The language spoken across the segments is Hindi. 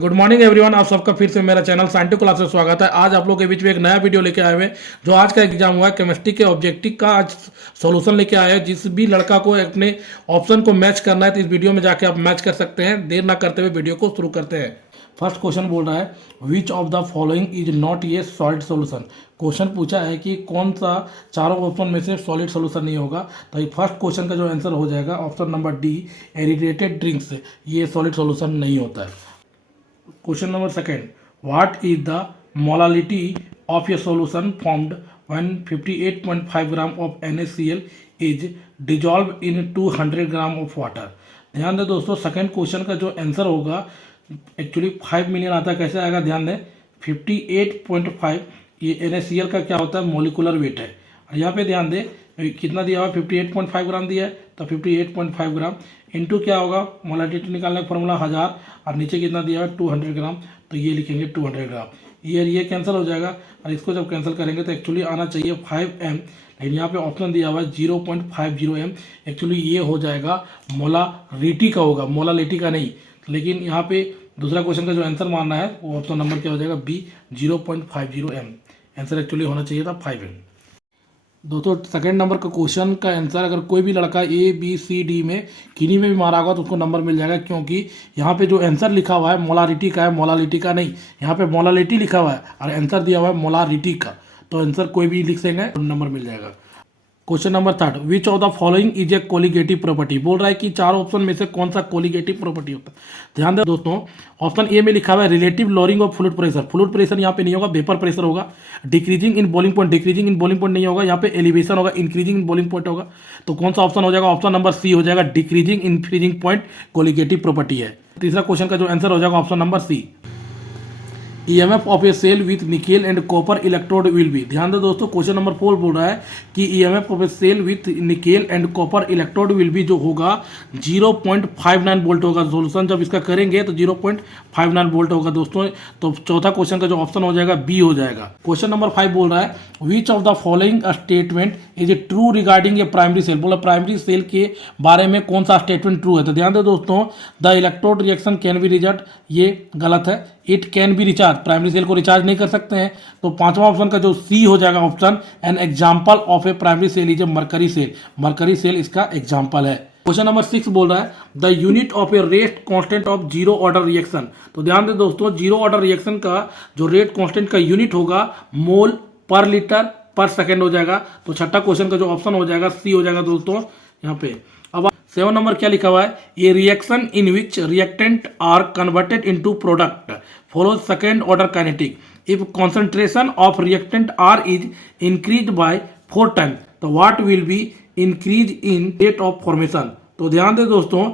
गुड मॉर्निंग एवरीवन, आप सबका फिर से मेरा चैनल साइंटिफिक क्लास में स्वागत है। आज आप लोगों के बीच में एक नया वीडियो लेके आए हुए हैं। जो आज का एग्जाम हुआ है केमिस्ट्री के ऑब्जेक्टिव का आज सॉल्यूशन लेके आए हैं। जिस भी लड़का को अपने ऑप्शन को मैच करना है तो इस वीडियो में जाके आप मैच कर सकते हैं। देर ना करते हुए वीडियो को शुरू करते हैं। फर्स्ट क्वेश्चन बोल रहा है which of the following is not ये सॉलिड सोल्यूशन। क्वेश्चन पूछा है कि कौन सा चारों ऑप्शन में से सॉलिड सोल्यूशन नहीं होगा। तो ये फर्स्ट क्वेश्चन का जो आंसर हो जाएगा ऑप्शन नंबर डी, एरिडेटेड ड्रिंक्स, ये सॉलिड सोल्यूशन नहीं होता है। Question number second, what is the molality of a solution formed when 58.5 gram of NaCl is dissolved in 200 gram of water। ध्यान दें दोस्तों, सेकंड क्वेश्चन का जो आंसर होगा एक्चुअली 5 मिलियन आता है, कैसे आएगा ध्यान दें। 58.5 ये NaCl का क्या होता है, मोलिकुलर वेट है। और यहाँ पे ध्यान दें कितना दिया हुआ, 58.5 ग्राम दिया है। तो 58.5 ग्राम इंटू क्या होगा, मोलालिटी निकालने का फॉर्मूला 1000 और नीचे कितना दिया है 200 ग्राम। तो ये लिखेंगे 200 ग्राम। ये कैंसिल हो जाएगा और इसको जब कैंसिल करेंगे तो एक्चुअली आना चाहिए 5m, लेकिन यहाँ पे ऑप्शन दिया हुआ है 0.50m। एक्चुअली ये हो जाएगा मोलारिटी का होगा, मोलालिटी का नहीं। लेकिन यहाँ पे दूसरा क्वेश्चन का जो आंसर मानना है वो ऑप्शन नंबर क्या हो जाएगा, बी 0.50m। आंसर एक्चुअली होना चाहिए था 5m। दोस्तों सेकंड नंबर का क्वेश्चन का आंसर अगर कोई भी लड़का ए बी सी डी में किन्हीं में भी मारा होगा तो उसको नंबर मिल जाएगा, क्योंकि यहाँ पे जो आंसर लिखा हुआ है मोलारिटी का है, मोलालिटी का नहीं। यहाँ पे मोलालिटी लिखा हुआ है और आंसर दिया हुआ है मोलारिटी का, तो आंसर कोई भी लिख देंगे तो नंबर मिल जाएगा। Question number third, which of the following is a colligative property. बोल रहा है कि चार ऑप्शन में से कौन सा कोलिगेटिव प्रॉपर्टी होता है। ध्यान दें दोस्तों, ऑप्शन ए में लिखा हुआ है relative lowering of fluid pressure. Fluid pressure यहाँ पे नहीं होगा, वेपर प्रेशर होगा। Decreasing in boiling point, decreasing in boiling point नहीं होगा, यहाँ पे एलिवेशन होगा। इंक्रीजिंग इन बॉइलिंग पॉइंट होगा। तो कौन सा ऑप्शन हो जाएगा, ऑप्शन नंबर सी हो जाएगा, decreasing in freezing point colligative property है। तीसरा क्वेश्चन का जो आंसर हो जाएगा option number C, EMF of a cell with nickel and copper electrode will be. ध्यान दो दोस्तों, क्वेश्चन नंबर 4 बोल रहा है कि EMF of a cell with nickel and copper electrode will be जो होगा 0.59 वोल्ट होगा। सोल्यूशन जब इसका करेंगे तो 0.59 वोल्ट होगा दोस्तों। तो चौथा क्वेश्चन का जो ऑप्शन हो जाएगा बी हो जाएगा। क्वेश्चन नंबर 5 बोल रहा है which of the following statement is a true regarding a primary cell. बोला प्राइमरी सेल के बारे में कौन सा स्टेटमेंट ट्रू है। तो ध्यान दो दोस्तों, the electrode reaction can be result, ये गलत है। It can be recharge, primary cell को रिचार्ज नहीं कर सकते हैं। तो पांचवा ऑप्शन का जो सी हो जाएगा option, an example of a primary cell is a mercury cell. Mercury cell इसका एग्जाम्पल है। क्वेश्चन नंबर 6 बोल रहा है the unit of a rate constant of zero order reaction. तो ध्यान दें दोस्तों, जीरो ऑर्डर रिएक्शन का जो रेट कांस्टेंट का यूनिट होगा मोल पर लीटर पर सेकेंड हो जाएगा। तो छठा क्वेश्चन का जो ऑप्शन हो जाएगा सी हो जाएगा दोस्तों यहाँ पे। अब 7 नंबर क्या लिखा हुआ है, ये reaction in which reactant R converted into product follow second order kinetic if concentration of reactant R is increase by 4 times तो what will be increase in rate of formation. तो ध्यान दें दोस्तों,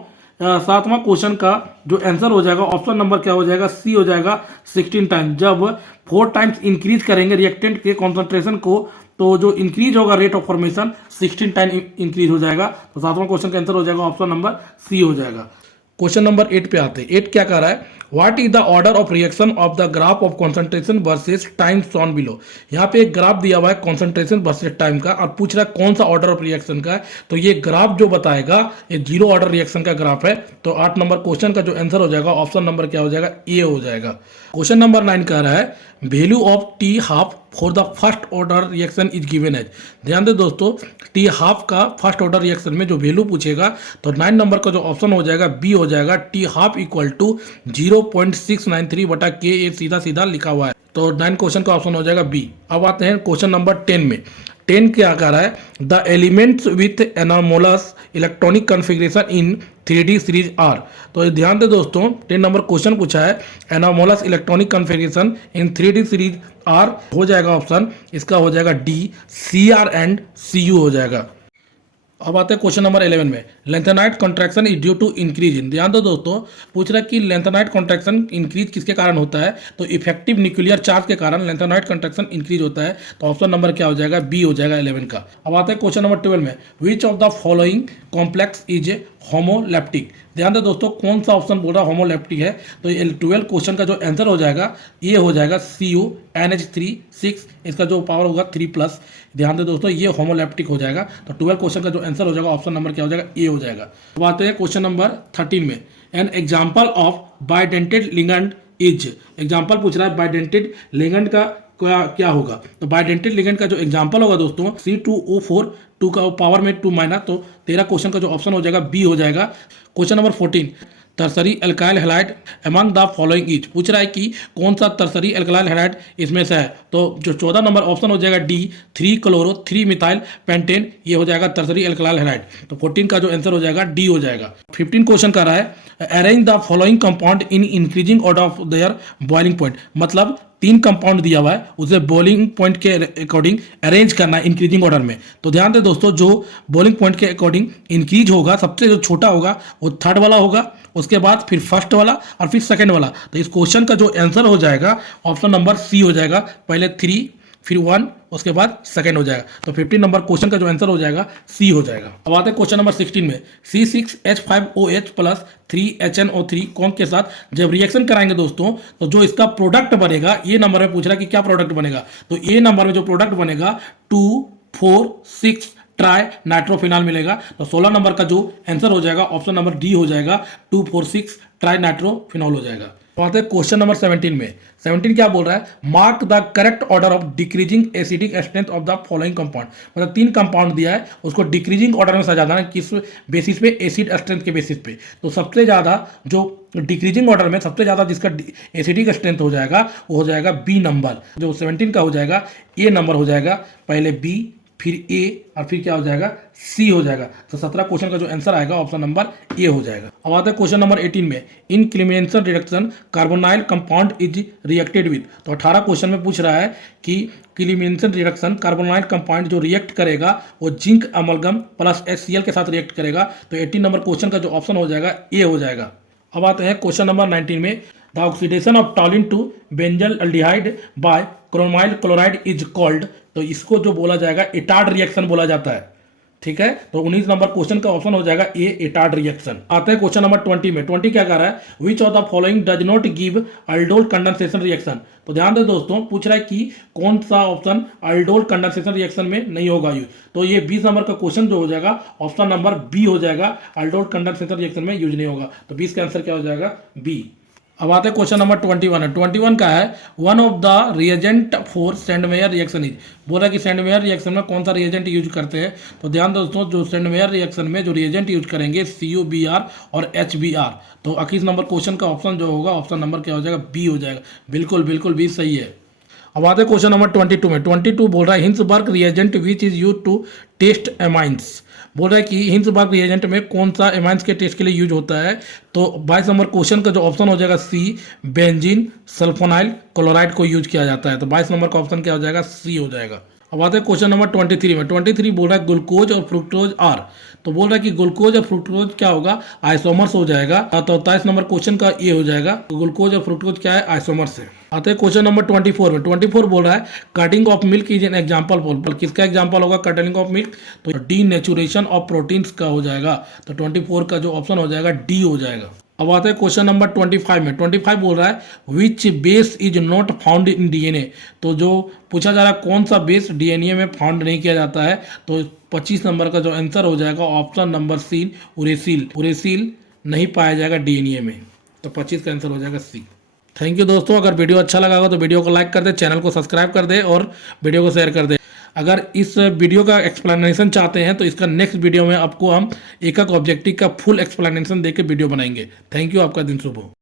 7वां क्वेश्चन का जो आंसर हो जाएगा ऑप्शन नंबर क्या हो जाएगा, सी हो जाएगा 16 टाइम्स। जब 4 टाइम्स इंक्रीज करेंगे रिएक्टेंट के कॉन्सेंट्रेशन को तो जो इंक्रीज होगा rate of formation 16 time increase हो जाएगा। तो 7वां क्वेश्चन का आंसर हो जाएगा ऑप्शन नंबर सी हो जाएगा। क्वेश्चन नंबर 8 पे आते हैं। 8 क्या कह रहा है, what is the order of reaction of the graph of concentration versus time shown below. यहाँ पे एक ग्राफ दिया हुआ है कॉन्सेंट्रेशन वर्सेस टाइम का और पूछ रहा है कौन सा ऑर्डर ऑफ रिएक्शन का है। तो ये ग्राफ जो बताएगा ये जीरो ऑर्डर रिएक्शन का ग्राफ है। तो 8 नंबर क्वेश्चन का जो आंसर हो जाएगा ऑप्शन नंबर क्या हो जाएगा, ए हो जाएगा। क्वेश्चन नंबर 9 कह रहा है value of T half for the first order reaction is given as. ध्यान दे दोस्तों, टी हाफ का फर्स्ट ऑर्डर रिएक्शन में जो वैल्यू पूछेगा तो 9 नंबर का जो ऑप्शन हो जाएगा बी हो जाएगा, टी हाफ इक्वल टू 0.693 बटा के। ये सीधा सीधा लिखा हुआ है। तो 9 क्वेश्चन का ऑप्शन हो जाएगा बी। अब आते हैं क्वेश्चन नंबर 10 में। 10 क्या कह रहा है, the elements with anomalous electronic configuration in 3D series are. तो ध्यान दे दोस्तों, 10 नंबर क्वेश्चन पूछा है anomalous electronic configuration in 3D series are हो जाएगा ऑप्शन, इसका हो जाएगा डी, CR एंड CU हो जाएगा। अब आते हैं क्वेश्चन नंबर 11 में। Lanthanide contraction is due to increase in. ध्यान दो दोस्तों, पूछ रहा है कि लेंथेनाइट कॉन्ट्रैक्शन इंक्रीज किसके कारण होता है। तो इफेक्टिव न्यूक्लियर चार्ज के कारण लेंथेनाइट कॉन्ट्रैक्शन इंक्रीज होता है। तो ऑप्शन नंबर क्या हो जाएगा, बी हो जाएगा 11 का। अब आते हैं क्वेश्चन नंबर 12 में, विच of the following complex is a homoleptic. ध्यान दे दोस्तों, कौन सा ऑप्शन बोल रहा है होमोलेप्टिक है। तो 12 क्वेश्चन का जो आंसर हो जाएगा ये हो जाएगा CU NH3 इसका जो पावर होगा 3+। ध्यान दे दोस्तों, ये होमोलेप्टिक हो जाएगा। तो 12 क्वेश्चन का जो आंसर हो जाएगा ऑप्शन नंबर क्या हो जाएगा, ए हो जाएगा। अब आते हैं क्वेश्चन नंबर 13 में, N example of bidentate ligand is. Example पूछ रहा है बाइडेंटेड लिगेंड का क्या क्या होगा। तो बाइडेंटेड लिगेंड का जो एग्जाम्पल होगा दोस्तों C2O4, 2 का पावर में 2 माइनस, तो तेरा क्वेश्चन का जो ऑप्शन हो जाएगा बी हो जाएगा। Question number 14, tertiary alkyl halide among the following is. पूछ रहा है कि कौन सा टर्सरी एल्काइल हैलाइड इसमें से है। तो जो 14 नंबर ऑप्शन हो जाएगा डी, 3 क्लोरो 3 मिथाइल पेंटेन, ये हो जाएगा टर्सरी एल्काइल हैलाइड। तो 14 का जो आंसर हो जाएगा डी हो जाएगा। 15 क्वेश्चन कर रहा है arrange the following compound in increasing order of their boiling point. मतलब 3 कंपाउंड दिया हुआ है, उसे बॉइलिंग पॉइंट के अकॉर्डिंग अरेंज करना है इंक्रीजिंग ऑर्डर में। तो ध्यान दें दोस्तों, जो बॉइलिंग पॉइंट के अकॉर्डिंग इंक्रीज होगा, सबसे जो छोटा होगा वो थर्ड वाला होगा, उसके बाद फिर फर्स्ट वाला और फिर सेकंड वाला। तो इस क्वेश्चन का जो आंसर हो जाएगा ऑप्शन नंबर सी हो जाएगा। पहले 3 फिर 1 उसके बाद सेकंड हो जाएगा। तो 15 नंबर क्वेश्चन का जो आंसर हो जाएगा सी हो जाएगा। अब आते हैं क्वेश्चन नंबर 16 में। C6H5OH प्लस 3HNO3 कौन के साथ जब रिएक्शन कराएंगे दोस्तों, तो जो इसका प्रोडक्ट बनेगा, ये नंबर में पूछ रहा है कि क्या प्रोडक्ट बनेगा। तो ये नंबर में जो प्रोडक्ट बनेगा 2,4,6 ट्राई नाइट्रोफिनॉल मिलेगा। तो 16 नंबर का जो आंसर हो जाएगा ऑप्शन नंबर डी हो जाएगा, 2,4,6 ट्राई नाइट्रोफिनॉल हो जाएगा। तो आते हैं क्वेश्चन नंबर 17 में। 17 क्या बोल रहा है, mark the correct order of decreasing acidic strength of the following compound. मतलब 3 कंपाउंड दिया है, उसको डिक्रीजिंग ऑर्डर में सजाना है, किस बेसिस पे, एसिड स्ट्रेंथ के बेसिस पे। तो सबसे ज़्यादा जो डिक्रीजिंग ऑर्डर में सबसे ज़्यादा जिसका एसिडिक स्ट्रेंथ हो जाएगा वो हो जाएगा बी नंबर। जो 17 का हो जाएगा ए नंबर हो जाएगा, पहले बी फिर ए और फिर क्या हो जाएगा सी हो जाएगा। तो 17 क्वेश्चन का जो आंसर आएगा ऑप्शन नंबर ए हो जाएगा। अब आते हैं क्वेश्चन नंबर 18 में। In Clemmensen reduction carbonyl compound is reacted with. तो 18 क्वेश्चन में पूछ रहा है कि क्लिमेंसन रिडक्शन कार्बोनाइल कंपाउंड जो रिएक्ट करेगा वो जिंक अमलगम प्लस HCl के साथ रिएक्ट करेगा। तो 18 नंबर क्वेश्चन का जो ऑप्शन हो जाएगा ए हो जाएगा। अब आते हैं क्वेश्चन नंबर 19 में। The oxidation of toluene to benzaldehyde by chromyl chloride is called. तो इसको जो बोला जाएगा एटार्ड रिएक्शन बोला जाता है। ठीक है, तो 19 नंबर क्वेश्चन का ऑप्शन हो जाएगा ए, एटार्ड रिएक्शन। आते हैं क्वेश्चन नंबर 20 में। 20 क्या कर रहा है, which of the following does not give aldol condensation reaction. तो ध्यान दें दोस्तों, पूछ रहा है कि कौन सा ऑप्शन अल्डोल कंडेंसेशन रिएक्शन में नहीं होगा यूज। तो ये 20 नंबर का क्वेश्चन जो हो जाएगा ऑप्शन नंबर बी हो जाएगा, अल्डोल कंडेंसेशन रिएक्शन में यूज नहीं होगा। तो 20 का आंसर क्या हो जाएगा बी। अब आते हैं क्वेश्चन नंबर 21 है। 21 का है one of the reagent for Sandmeyer reaction is. बोला कि सेंडमेयर रिएक्शन में कौन सा रिएजेंट यूज करते हैं। तो ध्यान दोस्तों, जो सेंडमेयर रिएक्शन में जो रिएजेंट यूज करेंगे CuBr और HBr। तो 21 नंबर क्वेश्चन का ऑप्शन जो होगा ऑप्शन नंबर क्या हो जाएगा बी हो जाएगा। बिल्कुल बिल्कुल बी सही है। अब आते हैं क्वेश्चन नंबर 22 में। 22 बोल रहा है Hinsberg reagent which is use to test amines. बोल रहा है कि हिंसबर्ग रिएजेंट में कौन सा एमाइंस के टेस्ट के लिए यूज होता है। तो 22 नंबर क्वेश्चन का जो ऑप्शन हो जाएगा सी, बेंजीन सल्फोनाइल क्लोराइड को यूज किया जाता है। तो 22 नंबर का ऑप्शन क्या हो जाएगा सी हो जाएगा। अब आते हैं क्वेश्चन नंबर 23 में। 23 बोल रहा है ग्लूकोज और फ्रुक्टोज आर। तो बोल रहा है कि ग्लूकोज और फ्रुक्टोज क्या होगा, आइसोमर्स हो जाएगा। तो 23 नंबर क्वेश्चन का ये हो जाएगा, तो ग्लूकोज और फ्रुक्टोज क्या है, आइसोमर्स है। आते हैं क्वेश्चन नंबर 24 में। 24 बोल रहा है cutting of milk is an example for. किसका एग्जाम्पल होगा कटिंग ऑफ मिल्क, तो डीनेचुरेशन ऑफ प्रोटीन्स का हो जाएगा। तो 24 का जो ऑप्शन हो जाएगा डी हो जाएगा। अब आते हैं क्वेश्चन नंबर 25 में। 25 बोल रहा है which base is not found in DNA। तो जो पूछा जा रहा है कौन सा बेस DNA में फाउंड नहीं किया जाता है। तो 25 नंबर का जो आंसर हो जाएगा ऑप्शन नंबर सी, उरेसिल। उरेसिल नहीं पाया जाएगा DNA में। तो 25 का आंसर हो जाएगा सी। थैंक यू दोस्तों, अगर वीडियो अच्छा लगा हो तो वीडियो को लाइक कर दे, चैनल को सब्सक्राइब कर दे और वीडियो को शेयर कर दे। अगर इस वीडियो का एक्सप्लेनेशन चाहते हैं तो इसका नेक्स्ट वीडियो में आपको हम एक ऑब्जेक्टिव का फुल एक्सप्लेनेशन देकर वीडियो बनाएंगे। थैंक यू, आपका दिन शुभ हो।